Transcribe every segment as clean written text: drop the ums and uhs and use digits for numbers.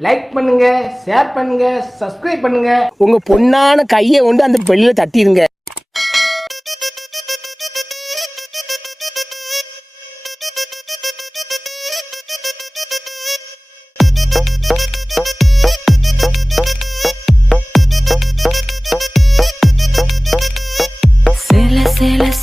Like பண்ணுங்க, share பண்ணுங்க, subscribe பண்ணுங்க. உங்க பொண்ணான கையை கொண்டு அந்த பெல்லில் தட்டிடுங்க.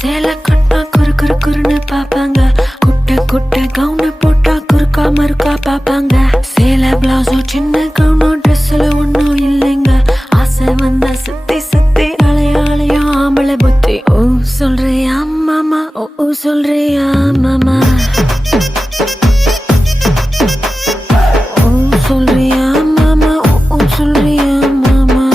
சேல கட்டா குறு குறு குறுன்னு பாப்பாங்க. குட்டை குட்டை கவுன போட்டா குறுக்கா மறுக்கா பாப்பாங்க. சேல பிளவுஸோ சின்ன கவுனோ ட்ரெஸ்ல ஒன்னும் இல்லைங்க. ஆசை வந்தா சுத்தி சுத்தி அலையாளையோ ஆம்பளை புத்தி. ஓ சொல்றியா மாமா, ஓ சொல்றியா மாமா, ஓ சொல்றியா மாமா, ஓ சொல்றியா மாமா.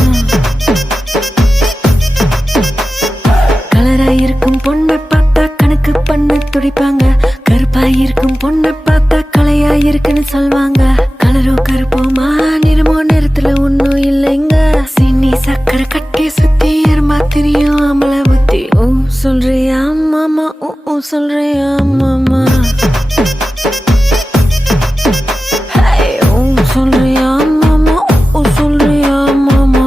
கலராயிருக்கும் பொண்ணை பார்த்தா கணக்கு பண்ண துடிப்பாங்க. கருப்பாயிருக்கும் பொண்ணை பார்த்தா கலையாயிருக்குன்னு சொல்வாங்க. கலரோ கருப்போமா நிறமோ நிறத்துல ஒன்னும் இல்லைங்க. சின்னி சக்கரை கட்டி சுத்தி எறும்பா தெரியும் ஆம்பளை புத்தி. ஓ சொல்றியா மாமா, ஓ சொல்றியா மாமா, ஓ சொல்றியா மாமா, ஓ சொல்றியா மாமா.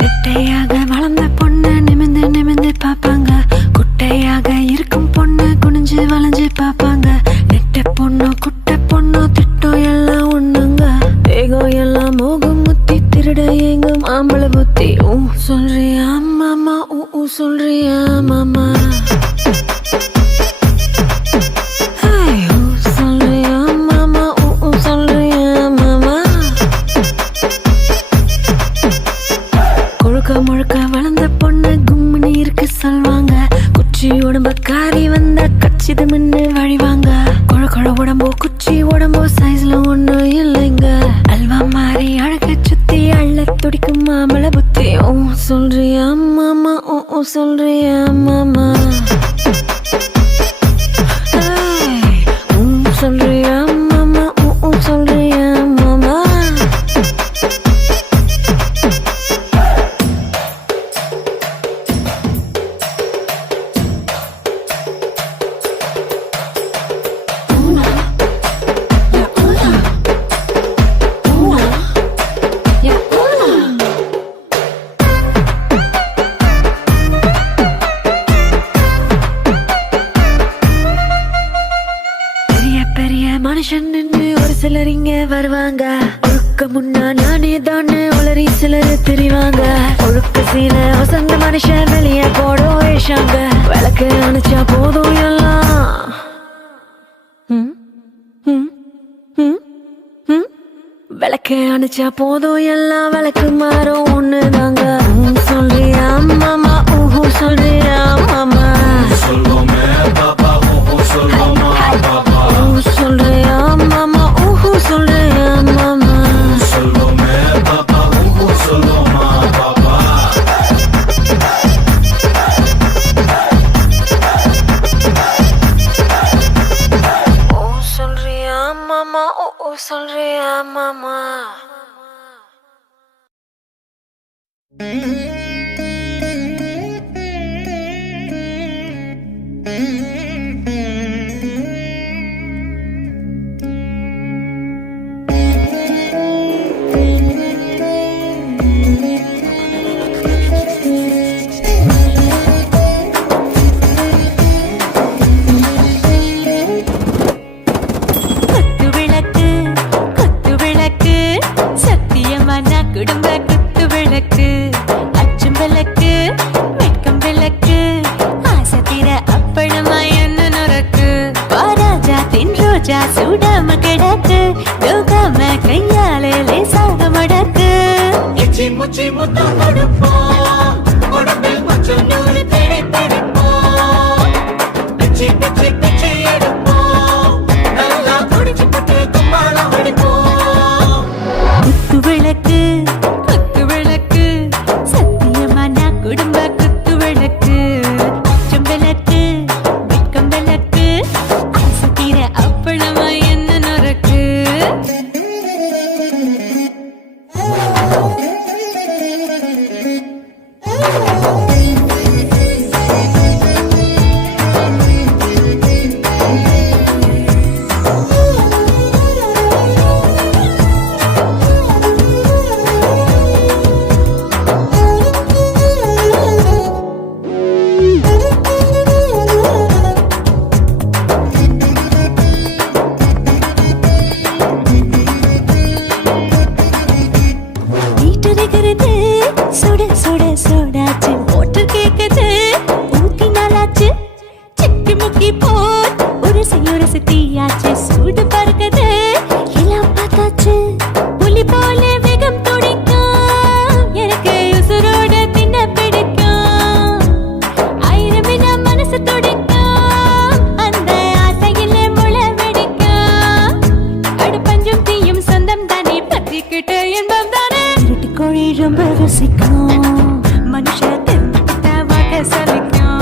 நெட்டையாக வளர்ந்த பொண்ணு நிமிந்து நிமிந்து பாப்பாங்க. குட்டையாக இருக்கும் பொண்ணு குனிஞ்சு வளைஞ்சு பாப்பாங்க. நெட்ட பொண்ணோ குட்டை பொண்ணோ திட்டம் எல்லாம் ஒண்ணுங்க. தேகம் எல்லாம் மோகம் முத்தி திருட எங்கும் ஆம்பளை புத்தி. ஓ சொல்றியா மாமா, ஓ சொல்றியா மாமா, ஓ சொல்றியா மாமா, ஓ சொல்றியா மாமா. கொழுக்க முழுக்க வளர்ந்த பொண்ணு கும்முன்னு இருக்கு சொல்வாங்க. குச்சி உடம்ப காரி வந்தா கச்சிது மின்னு வழிவாங்க. கொழ கொழ உடம்போ குச்சி உடம்போ சைஸ்ல ஒண்ணும் இல்லைங்க. அல்வா மாறி அழக சுத்தி அள்ள துடிக்கும் மாமள புத்தி. ஓ சொல்றியா மாமா, ஓ சொல்றியா மாமா, ஓ சொல்றியா மாமா, ஓ சொல்றியா மாமா. பெரிய பெரிய மனுஷன் நின்று ஒரு சிலர் இங்க வருவாங்க. ஒழுக்க முன்னா நானே தானே உளறி சிலர் தெரிவாங்க. ஒழுக்க சீல வசந்த மனுஷன் வெளியே போட வேஷாங்க. விளக்கு அணைச்சா போதும் எல்லாம் விளக்கு அணைச்சா போதும் எல்லாம் விளக்கு மாறும் ஒண்ணுதாங்க. சொல்றியா மாமா, ஓஹோ சொல்றியா மாமா, சொல்வோமே பாப்பா, ஓஹோ சொல்வோமா பாப்பா, ஓ சொல்றியா மாமா, ஓஹோ சொல்றியா மாமா. சொல்வோமே பாப்பா, ஓஹோ சொல்வோமா பாப்பா. ஓ சொல்றியா மாமா, ஓ சொல்றியா மாமா. குத்து விளக்கு குத்து விளக்கு சத்தியமான குடும்ப குத்து விளக்கு. அச்சும் விளக்கு வெட்கம் விளக்கு ஆசத்திர அப்பளமா என்ன நுறக்கு. பாராஜா தின் ரோஜா சூடாம கிடக்கு. யோகாம கையாலே லேசாக மடக்கு. எச்சி முச்சி முத்தம் கொடுப்போம், உடம்பில் மச்சம் நூறு தேடி பிடிப்போம். பிச்சி பிச்சி பிச்சி எடுப்போம், நல்லா குடிச்சு புட்டு கும்பாலம் அடிப்போம். குத்து விளக்கு குத்து விளக்கு சத்தியமான குடும்ப குத்து விளக்கு. அச்சும் விளக்கு வெட்கம் விளக்கு ஆசத்திர அப்பளமா என்ன புலி போல வேகம் துடிக்கும் எனக்கு உசுரோட தின்ன பிடிக்கும் ஆயிரம் மனசு துடிக்கும் அந்த ஆசையில முளை வெடிக்கும் அடுப்பஞ்சும் தீயும் சொந்தம் தானே பத்திக்கிட்ட இன்பம் தானே இருட்டு கோழி ரொம்ப ருசிக்கும் மனுஷ தெரிஞ்சுக்கிட்ட வாக்க சலிக்கும்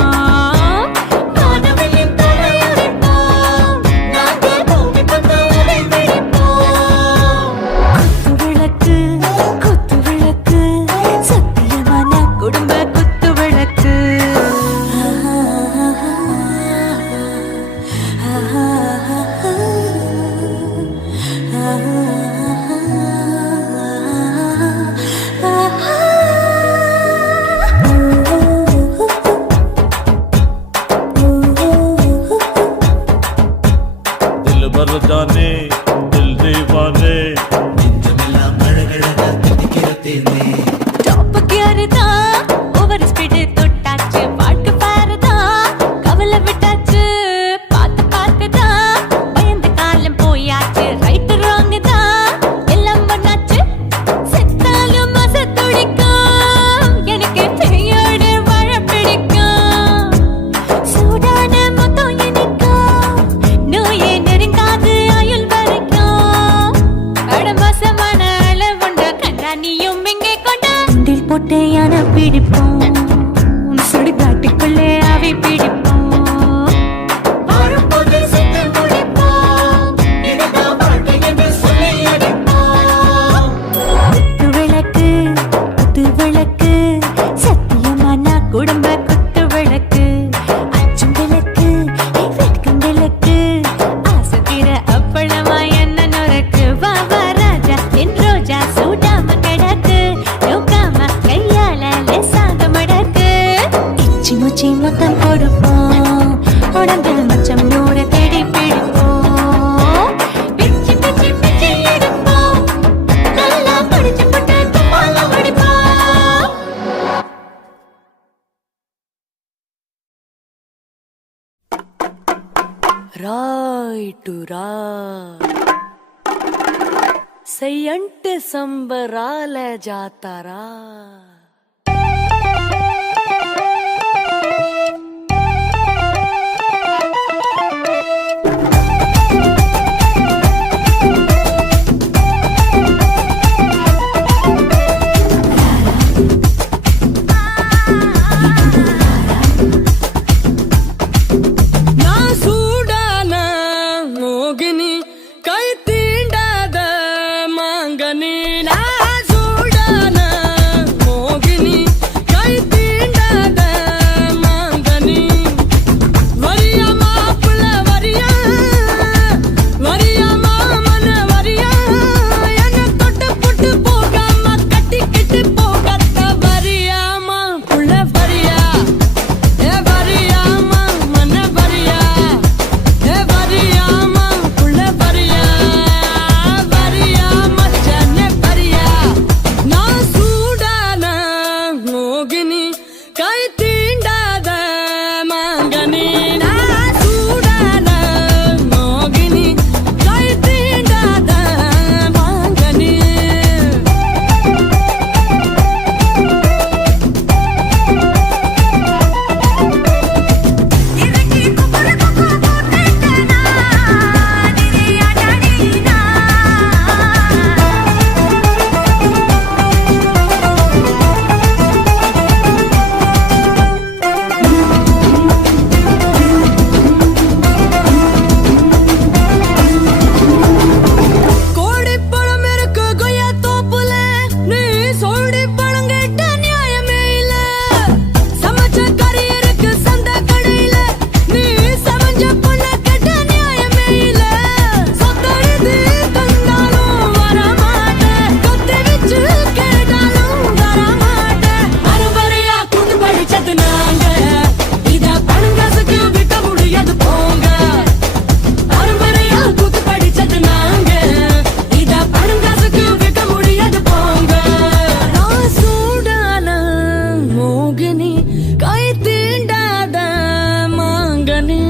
வானவெளியின் தலையுரிப்போம் நாங்கள் பூமி பந்து அதை வெடிப்போம் குத்து விளக்கு சத்தியமான குடும்ப குத்து விளக்கு दिल भर जाने दिल दीवाने நெஞ்சமெல்லாம் அழகழகா தித்திக்கிறதேனே டாப் கியர் தான் ஓவர் ஸ்பீட் தொட்டாச்சு பாட்டு பாருதான் கவலை விட்டாச்சு பார்த்து தான் பயந்து காலம் போயாச்சு ரைட் ராங் தான் எல்லாம் பண்ணாச்சு செத்தாலும் மச துடிக்கும் எனக்கு பெயோடு வாழ பிடிக்கும் சூடான மொத்தம் எனக்கும் நோயே நெருங்காது ஆயுள் வரைக்கும் கடமசமான அளவுண்ட கண்ணானியும் எங்கே கொண்ட உண்டில் போட்டு யானை பிடிப்போம் சுடுகாட்டுக்குள்ளே அவை பிடிப்போம் வாழும்போது செத்து முடிப்போம் இதுதான் வாழ்க்கை என்று சொல்லி அடிப்போம் குத்து விளக்கு சத்தியமான குடும்ப குத்து விளக்கு அச்சும் விளக்கு வெட்கும் விளக்கு ஆசை தீர அப்பளமா என்ன நுறக்கு வா வா ராஜா என் ரோஜா சூடாம கிடக்கு நோக்காம கையால லேசாக மடக்கு இச்சி முச்சி மொத்தம் கொடுப்போம் உடம்பில் மச்சம் நூறு தேடி பிடிப்போம் பிச்சி பிச்சி பிச்சி எடுப்போம் நல்லா படிச்சு போட்டு தும்பால வடிப்போம் రాయిటు రా సయ్యంటే సంబరాల జాతరా నా సూడాన మోగిని కై తీండాద మాంగని నా సూడాన మోగిని కై తీండాద మాంగని వరియా మాపుల వరియా వరియా మామన వరియా ఎన தொட்டு புட்டு போகாம கட்டிக்கிட்டு போகத்த வரியா மாப்புல வரியா ஏ வரியாமா மன வரியா ஏ வரியாமா புள்ள வரியா வரியா மச்சானே வரியா நான் சூடான மோகினி கை தீண்டாத மாங்கனி நான் சூடான மோகினி கை தீண்டாத மாங்கனி இறங்கி குப்புற குப்பு போட்டுட்டனா நினையா டாடினா கோடி பழம் இருக்கு கொய்யா தோப்புல நீ சோடி பழம் கேட்ட நியாயமே இல்ல சமைச்ச கறி இருக்கு சந்த கடையில நீ சமைஞ்ச பொண்ண கேட்ட நியாயமே இல்ல சொத்தெழுதி தந்தாலும் வரமாட்டேன் கொத்தி வச்சு கேட்டாலும் வரமாட்டேன் அறுபறையா கூட்டு படிச்சது நாங்க இத பணங்காசுக்கு விட்ட முடியாது போங்க அறுபறையா கூத்து படிச்சது நாங்க இத பணங்காசுக்கு விற்க முடியாது போங்க நான் சூடான மோகினி கை தீண்டாத மாங்கனி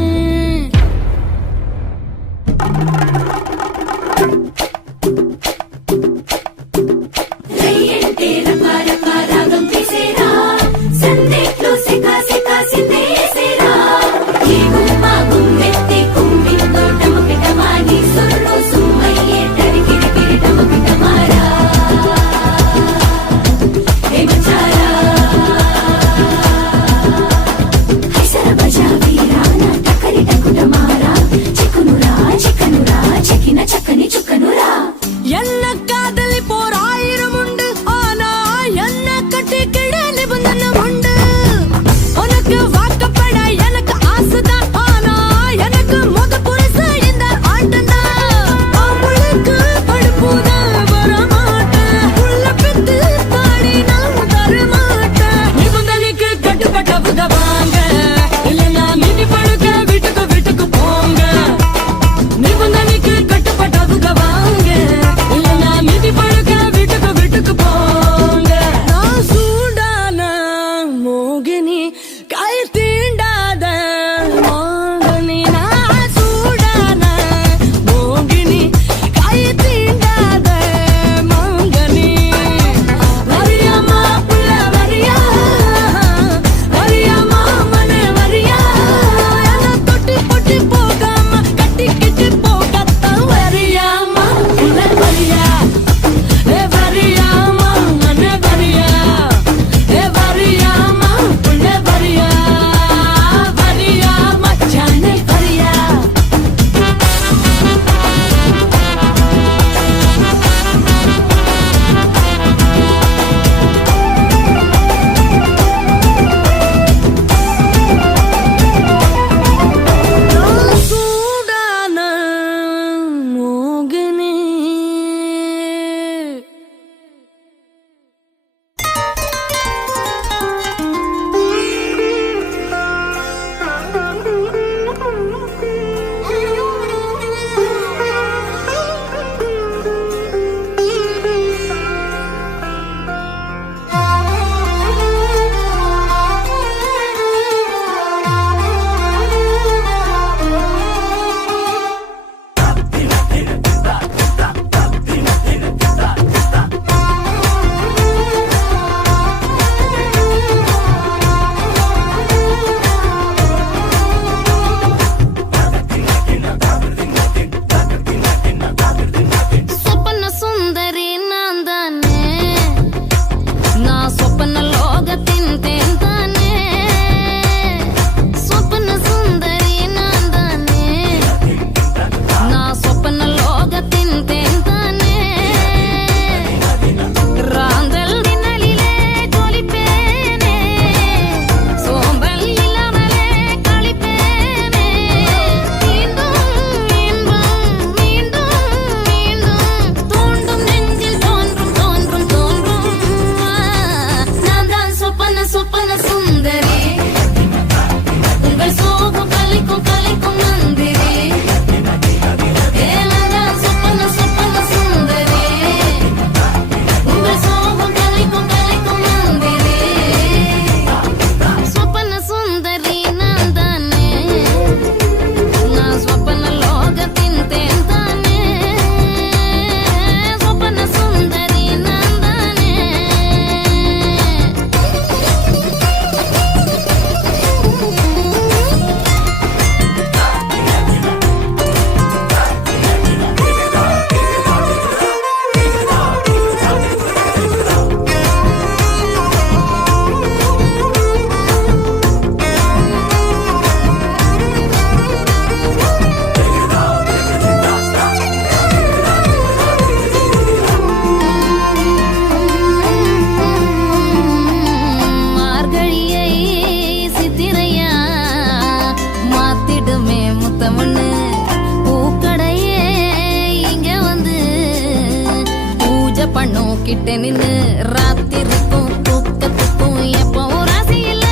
கிட்ட நின்னு ராத்திருக்கும் தூக்கத்துக்கும் எப்பவும் ராசி இல்ல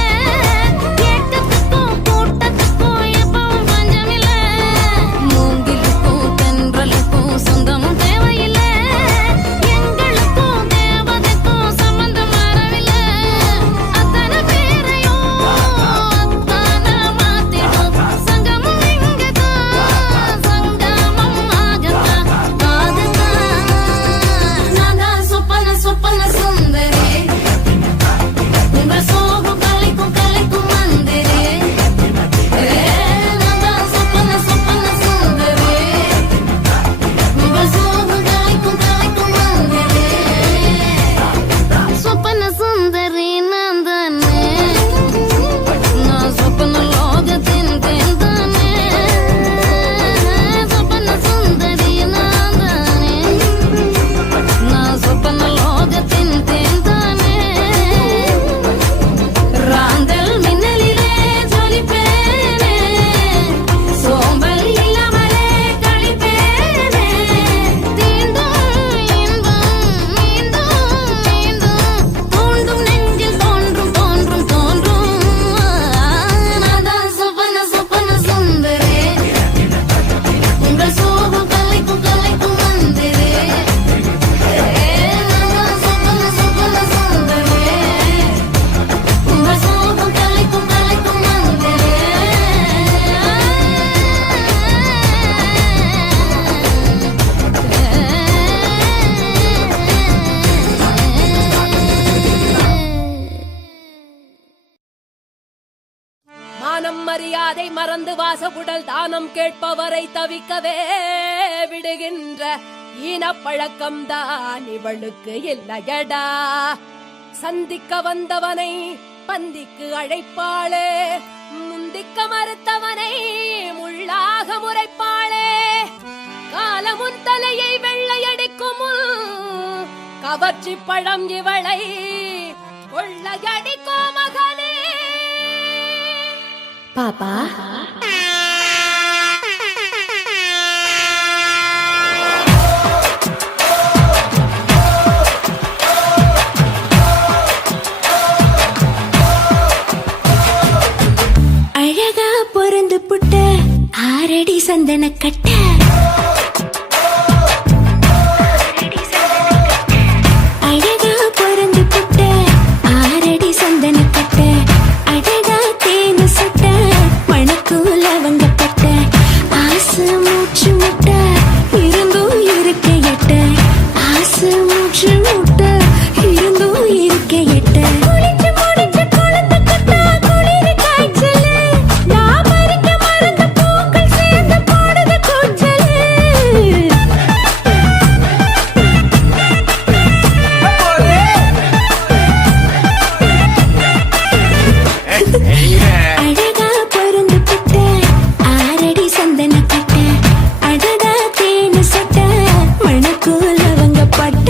ஏக்கத்துக்கும் கூட்டத்துக்கும் எப்பவும் பஞ்சம் இல்ல மூங்கிலுக்கும் தென்றலுக்கும் சொந்தமும் தேவையில்லை எங்களுக்கும் தேவதைக்கும் சம்பந்தம் வரவில்லை அத்தனை பேரையும் அத்தான மாத்திடும் சங்கமும் இங்கதான் சங்கமம் ஆகத்தான் நான் தான் சொப்பன சொப்பன சுந்தரி உங்க சோகம் கலைக்கும் கலைக்கும் மந்திரி நான் தான் சொப்பன சொப்பன சுந்தரி உங்க சோகம் கலைக்கும் கலைக்கும் மந்திரி சொப்பன சுந்தரி நான் தானே நான் சொப்பன லோகத்தின் தேன் தானே சொப்பன சுந்தரி நான் தானே நான் சொப்பன லோகத்தின் தேன் தானே ராந்தல் மின்னலிலே ஜொலிப்பேனே சோம்பல் இல்லாமலே கழிப்பேனே தீண்டும் இன்பம் மீண்டும் மீண்டும் தோண்டும் நெஞ்சில் தோன்றும் தோன்றும் தோன்றும் நான் தான் சொப்பன சொப்பன சுந்தரி உங்கள் சோகம் கலைக்கும் கலைக்கும் மந்திரி நான் தான் சொப்பன சொப்பன சுந்தரி உங்கள் சோகம் கலைக்கும் கலைக்கும் மந்திரி மானம் மரியாதை மறந்து வாசகுடல் தானம் கேட்பவரை தவிக்கவே விடுகின்ற ஈனப்பழக்கம் தான் இவளுக்கு இல்லையடா சந்திக்க வந்தவனை பந்திக்கு அழைப்பாளே முந்திக்க மறுத்தவனை முள்ளாக முறைப்பாளே காலமுன் தலையை வெள்ளையடிக்கும் கவர்ச்சி பழம் இவளை கொள்ளையடிக்கோ மகனே பாப்பா அழகா பொறந்து புட்ட ஆரடி சந்தன கட்ட அழகா பொறந்து புட்ட ஆரடி சந்தன கட்ட அழகா தேனு சுட்ட மணக்கூல வங்கப்பட்ட ஆசை மூச்சு முட்ட இருந்தும் இருக்க எட்ட ஆசை மூச்சு முட்ட இருந்தும் இருக்க எட்ட குளிச்சு முடிச்சு குளத்து கட்டா குளிர் காய்ச்சலு நான் பறிக்க மறந்த பூக்கள் சேர்ந்து போடுது கூச்சலு அழகா பொருந்து புட்ட ஆரடி சந்தன கட்ட அடடா தேனு சட்ட மணக்கூல வங்க பட்ட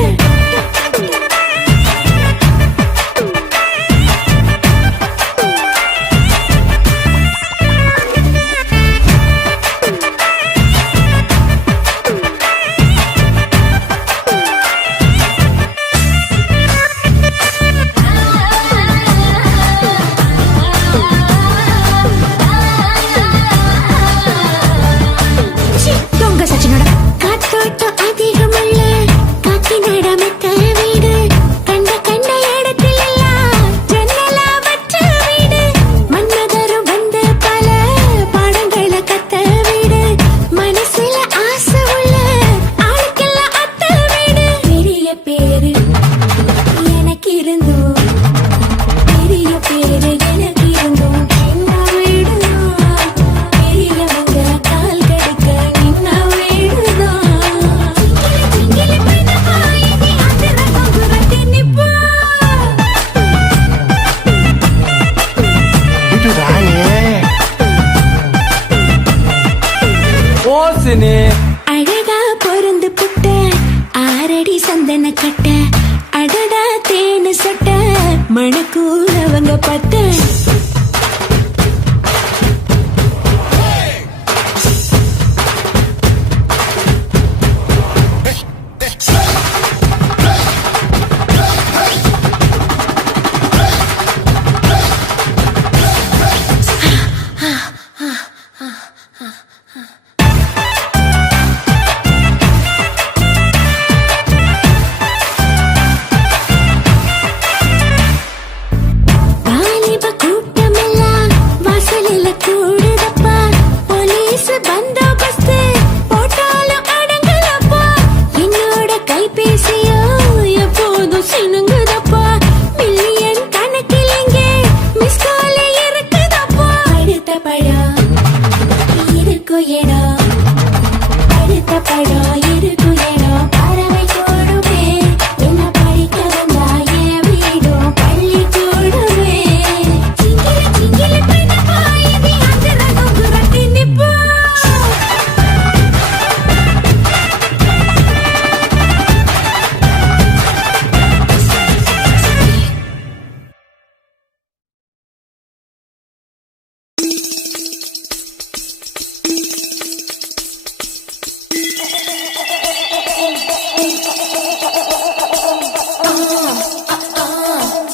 தொங்க சச்சினோட காத்தோட்டம் அதிகமல்ல காக்கி நடமிக்க வீடு கண்ட கண்ட இடத்தில் எல்லாம் ஜன்னலா வச்ச வீடு மன்மதரும் வந்த பல பாடங்களை கத்த வீடு மனசுல ஆசை உள்ள ஆளுக்கெல்லாம் அத்த வீடு பெரிய பேரு எனக்கு இருந்தோம் பெரிய பேரு எனக்கு இருந்தோம் சின்ன வீடுதான் பெரியவங்க கால் கடுக்க நின்ன வீடுதான் சிங்கிலி பையனப்பா இனி அந்த ரகங்குரத்தி நிப்பா ஓசுனே அழகா பொருந்து புட்ட ஆரடி சந்தன கட்ட அடடா தேனு சட்ட மணக்கூலவங்க பட்ட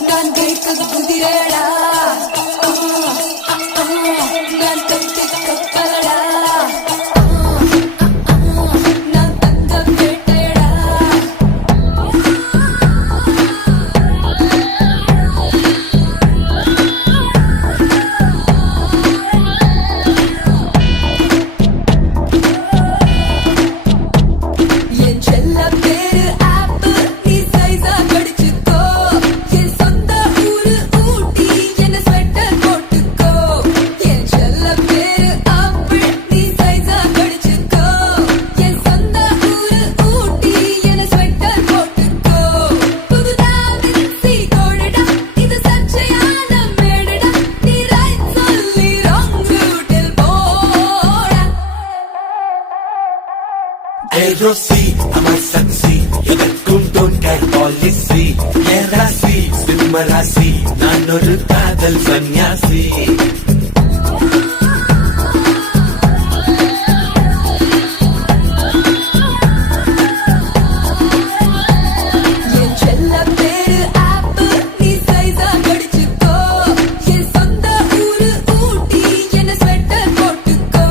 நான் கேட்கது குதிரேடா நான் தட்டி கப்பலடா நான் தங்க வேட்டையடா என் செல்ல பேரு ஆப்பு நீ சைஸா கடிச்சுக்கோ என் சொந்த ஊரு ஊட்டி என்ன ஸ்வெட்டர் போட்டுக்கோ என் செல்ல பேரு ஆப்பு நீ சைஸா கடிச்சுக்கோ என் சொந்த ஊரு ஊட்டி என்ன ஸ்வெட்டர் போட்டுக்கோ புதுதாவின் சீகோடடா இது சர்ச்சையான மேடடா நீ ரைட் சொல்லி ராங் ரூட்டில் போடா Erosi, I'm a sexy, எதற்கும் don't care policy. ஏராசி, சிம்மராசி, நான் ஒரு காதல் சன்னியாசி. என் செல்ல பேரு ஆப்பு நீ சைஸா கடிச்சுக்கோ என் சொந்த ஊரு ஊட்டி என்ன ஸ்வெட்டர் போட்டுக்கோ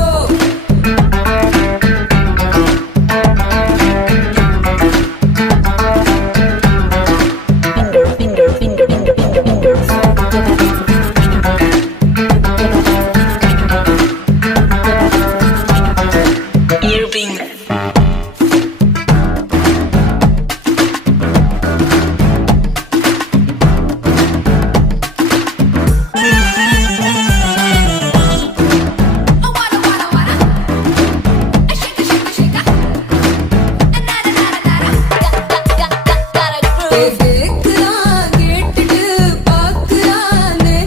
கேக்குறான் கேட்டுட்டு பாக்குறானே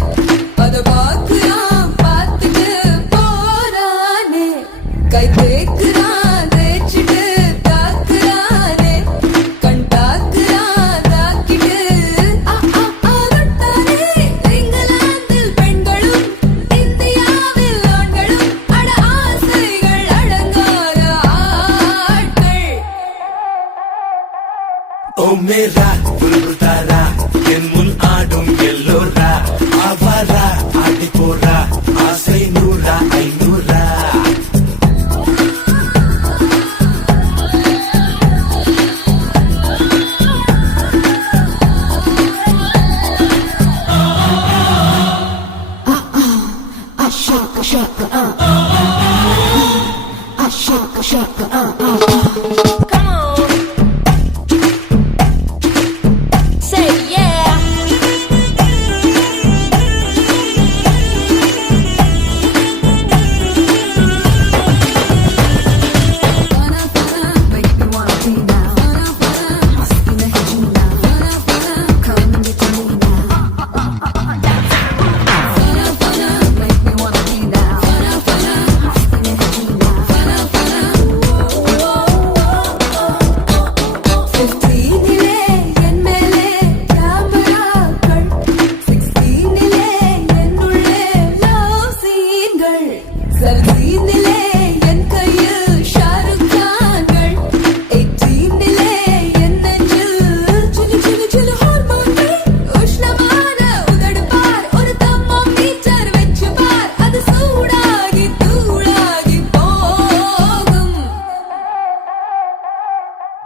அத பாக்குறான் பார்த்துட்டு போறானே கை கேக்குறான் தேய்ச்சிட்டு தாக்குறானே கண் தாக்குறான் தாக்கிட்டு ஆகட்டானே இங்கிலாந்தில் பெண்களும் இந்தியாவில் ஆண்களும் அட ஆசைகள் அடங்காத ஆட்கள் ஓ மேரா புல்புதாரா என் முன் ஆடும் எல்லோரா ஆவாரா ஆடி போரா ஆசை நூறா ஐநூறா Say yeah.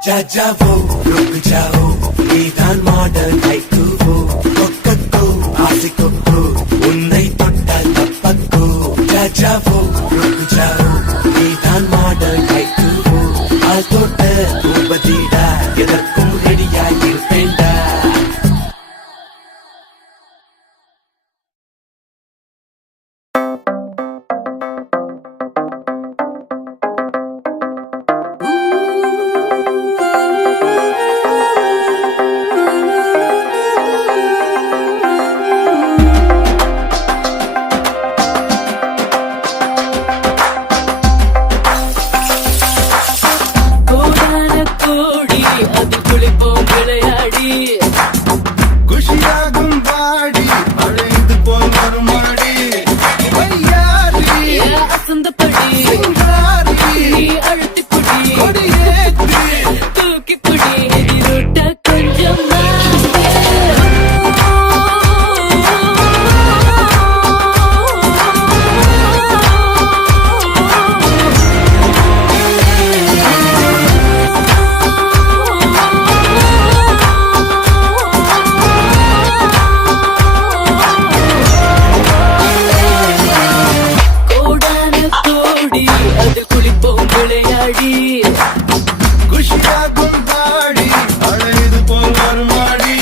जा जाओ रुक जाओ நீதான் மாடல் கைக்குவோ கொக்கோ ஆசிக்கோ உன்னை தொட்டால் தப்பக்கோ जा जाओ रुक जाओ நீதான் மாடல் கைக்குவோ ஆள் தொட்ட உபதிடா எதற்கும் ரெடியாயிருப்பேன்டா குஷியாகும் பாடி அழைத்து போல் மறுமாடி வையாரி சிங்காரி கொடியேற்றி தூக்கி குஷியாகும் தாடி அழைது போல் வருமாடி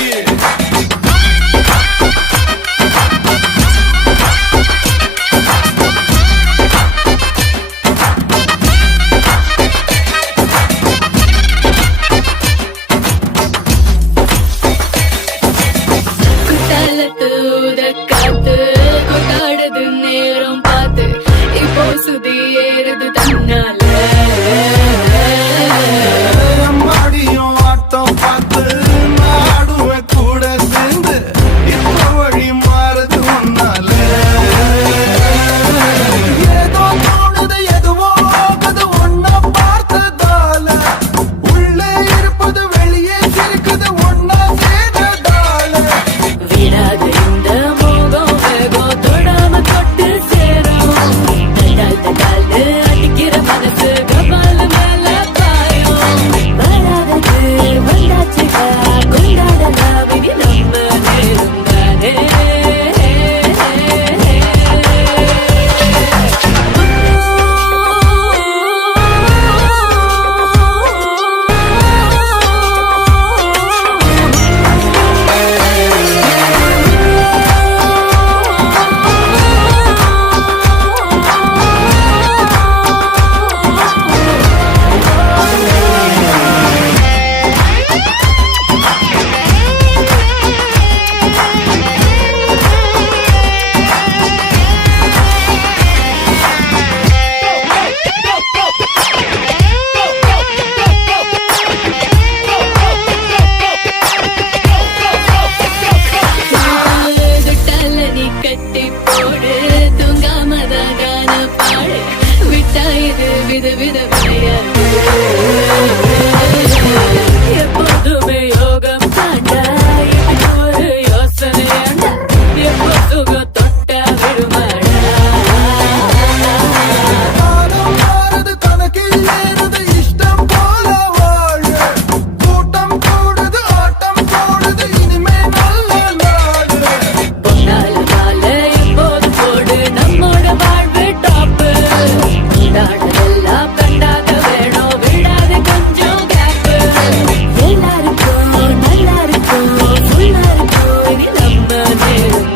குத்தாலத்து ஊதக்காத்து கொண்டாடுது நேரம் பார்த்து இப்போ சுதி ஏறுது தன்னால மாடியும் ஆட்டம் பார்த்து நாடுவேன் கூட சேர்ந்து இப்ப வழி மாறுது ஒன்னால ஏதோ தோணுது எதுவோ ஆகுது ஒன்னா பார்த்ததால உள்ளே இருப்பது வெளியே சிரிக்குது ஒன்னா சேர்ந்ததால விடாத இந்த மோகம் வேகம் தொடாம தொட்டு சேரும் தடால்னு அடிக்கிற மனசு கபால மேல பாயும் வராதது வந்தாச்சுடா கொண்டாடலாம் இனி நம்ம நேரம் தானே துட்டால நீ கட்டி போடு தூங்காமதான் கான பாடு விட்டா இது வித வித விளையாடு எப்போதுமே யோகம் தாண்டா இது ஒரு யோசனையாண்டா எப்போ சுகம் தொட்டா விடுமாடா காலம் மாறுது கணக்கில் ஏறுது இஷ்டம் போல வாழ கூட்டம் கூடுது ஆட்டம் போடுது இனிமே நல்ல நாடு பொன்னால மால எப்போது போடு நம்மோட வாழ்வு டாப்பு கொண்டாடலாம் கண்டாக வேணும் விடாது கொஞ்சம் கேப்பு எல்லாருக்கும் நல்லா இருக்கும் ஃபுல்லா இருக்கும் இனி நம்ம நேரம்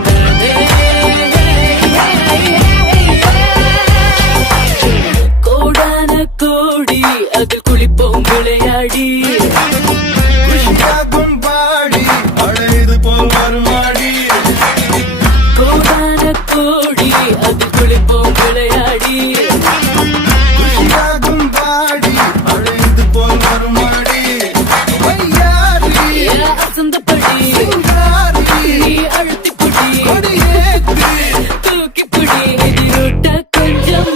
கோடான கோடி அதில் குளிப்போம் விளையாடி குஷியாகும் பாடி அழைது போல் வருமாடி கோடான கோடி அதில் குளிப்போம் விளையாடி குஷியாகும் பாடி அழைது போல் வருமாடி வையாரி அசந்தப்படி சிங்காரி நீ அழுத்தி புடி கொடியேத்தி தூக்கி புடி எதிரொட்ட கொஞ்சம்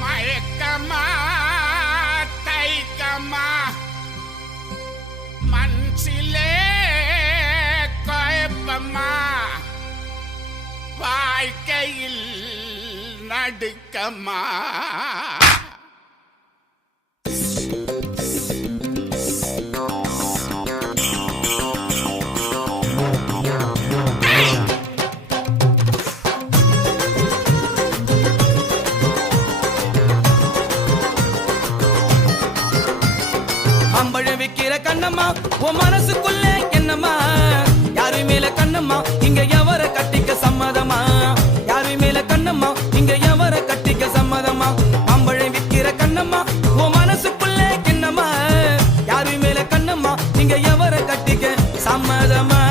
மயக்கமா தைக்கமா மனசிலே குழப்பமா வாழ்க்கையில் நடுக்கமா அம்பழம் வைக்கிற கண்ணம்மா உன் மனசுக்குள்ள என்னம்மா யாரு மேல கண்ணம்மா இங்க எவர கட்டிக்க சம்மதமா யாரு மேல கண்ணம்மா இங்க எவர கட்டிக்க சம்மதமா அம்பழம் வைக்கிற கண்ணம்மா உன் மனசுக்குள்ள என்னம்மா யாரு மேல கண்ணம்மா இங்க எவர கட்டிக்க சம்மதமா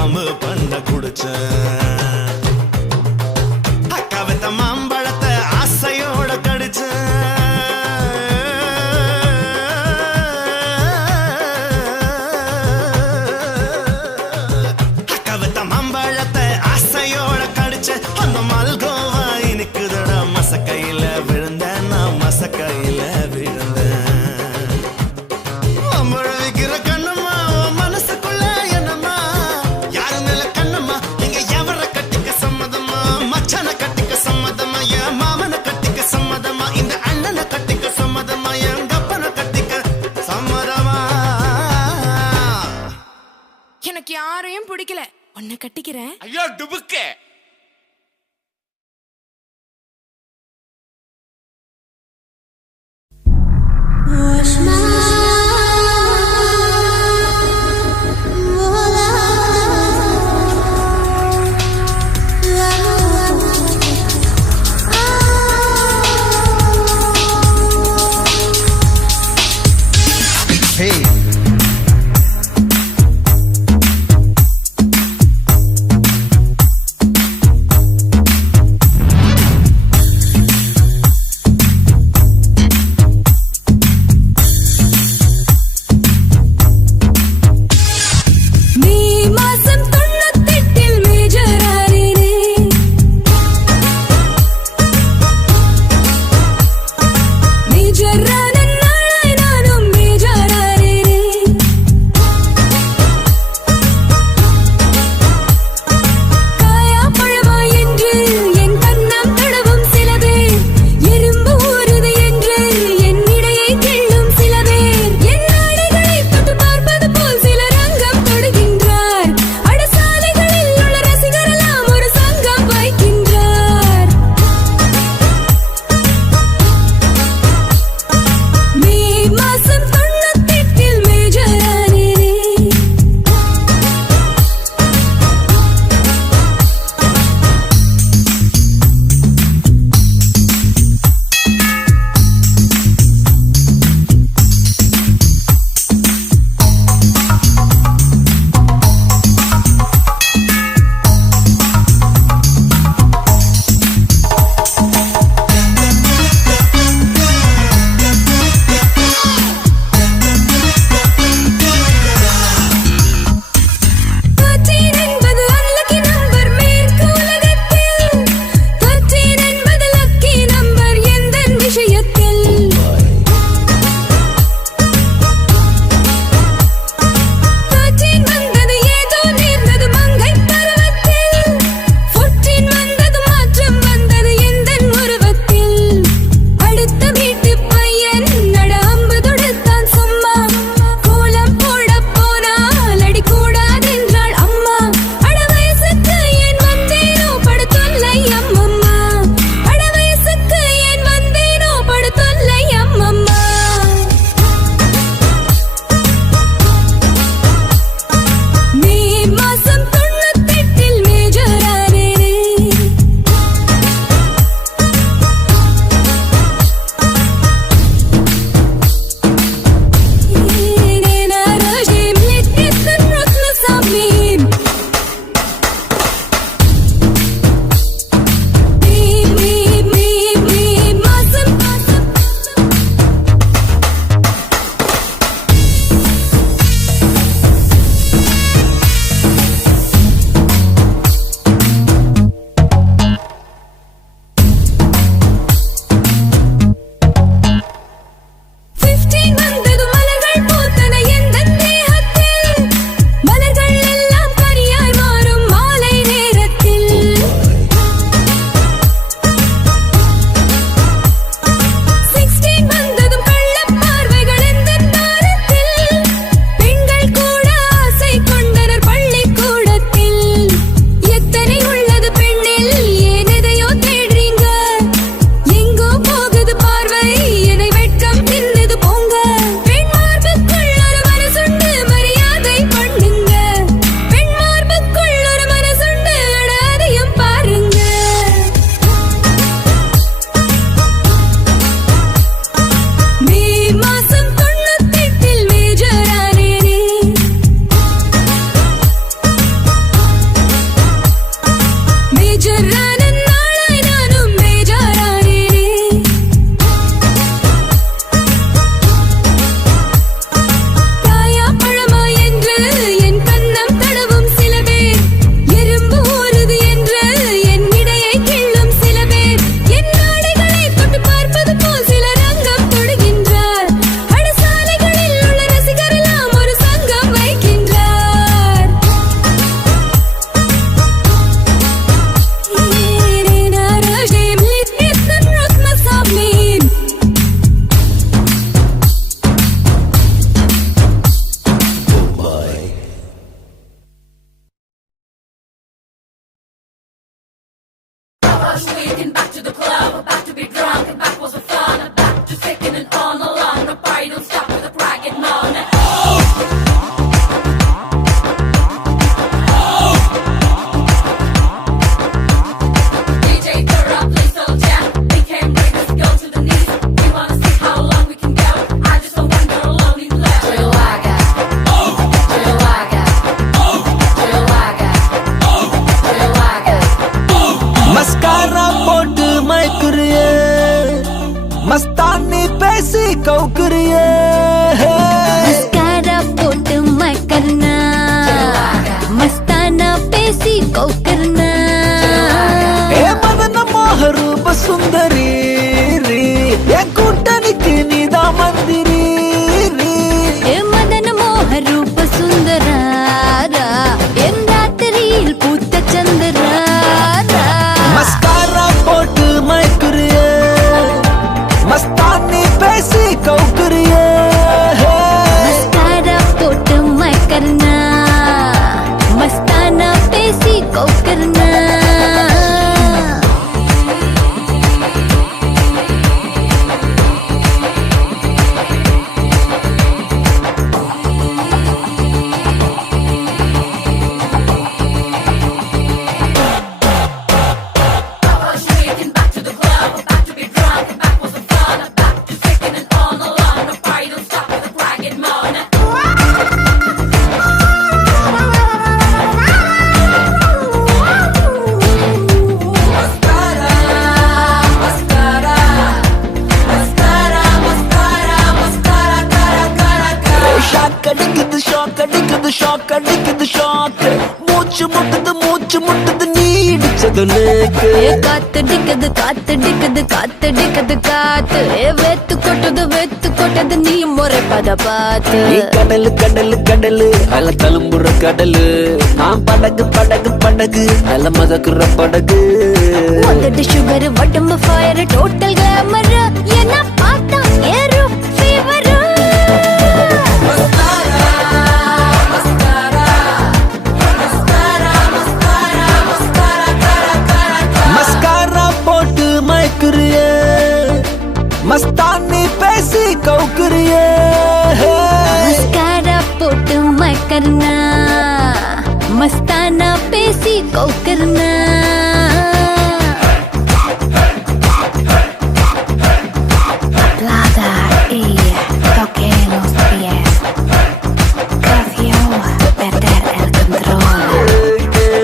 வம்பு பண்ண குடிச்சேன் அக்கா வித்த மாம்பழத்தை ஆசையோட கடிச்சேன் அக்கா வித்த மாம்பழத்தை ஆசையோட கடிச்சேன் அந்த மல்கோவா இனிக்குதடா மசக்கையில விழுந்தேன் நான் மசக்கையில விழுந்தேன் மாம்பழ விக்கிற கண்ணம்மா உன் மனசுக்குள்ள என்னம்மா யாரு மேல கண்ணம்மா இங்க எவர கட்டிக்க சம்மதமா மச்சான கட்டிக்க சம்மதமா என் மாமனை கட்டிக்க சம்மதமா இந்த அண்ணனை கட்டிக்க சம்மதமா என் கப்பனை கட்டிக்க சம்மதமா எனக்கு யாரையும் பிடிக்கல உன்னை கட்டிக்கிறேன் ஐயோ டுபுக்கு கவுக்குறியே மஸ்காரா போட்டு மக்கர்னா மஸ்தானா பேசி கவுக்கர்னா ஏ மதன மோக ரூப சுந்தரி என் கூட்டணிக்கு நீதான் மந்திரி ஏ மதன மோக ரூப சுந்தராரா என் ராத்திரியில் பூத்த சந்திராரா மஸ்காரா போட்டு மயக்குறியே மஸ்தானி பேசி கவுக்குறியே மஸ்காரா போட்டு மக்கர்னா மஸ்தானா பேசி கவுக்கர்னா ஷாக் அடிக்குது ஷாக் மூச்சு முட்டுது நீ இடிச்சது லேக்கு காத்தடிக்குது காத்தடிக்குது காத்தடிக்குது காத்து வெத்து கொட்டது நீ முறைப்பத பார்த்து நீ கடலு கடலு கடலு அல தழும்புற கடலு நான் படகு அல மதக்குற படகு உதடு சுகர் உடம்பு ஃபயர் டோட்டல் கிளாமர் என்ன பார்த்தா ஏறும் ஃபீவர் மஸ்காரா போட்டு மயக்குறியே மஸ்தானி பேசி கவுக்குறியே மஸ்காரா போட்டு மக்கர்னா மஸ்தானா பேசி கவுக்கர்னா Plata y toque los pies Creció perder el control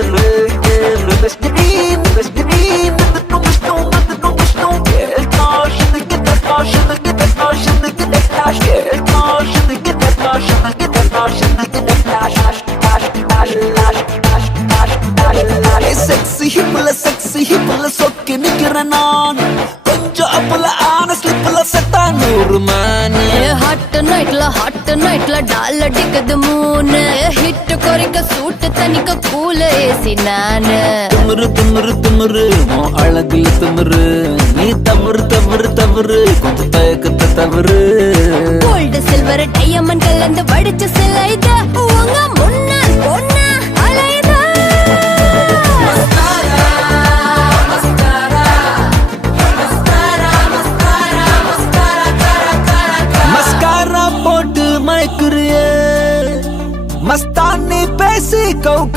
sexy ஹிப்ல சொக்கி நிக்கிறேன் நான் கொஞ்சம் அப்பல ஆன ஸ்லிப்ல செத்தா 100 மேன் ஹாட் நைட்ல டால் அடிக்குது மூணு ஹிட் குறைக்க சூட்டு தனிக்க கூல ஏசி நானு திமிரு உன் அழகுல திமிரு நீ தவறு கொஞ்சம் தயக்கத்தை தவறு கோல்டு சில்வர் டைமண்ட் கலந்து படிச்ச சிலைத உங்க முன்னால் பொண்ணா அலைதா மஸ்காரா போட்டு மயக்குறியே மஸ்தானி பேசி கவுக்கு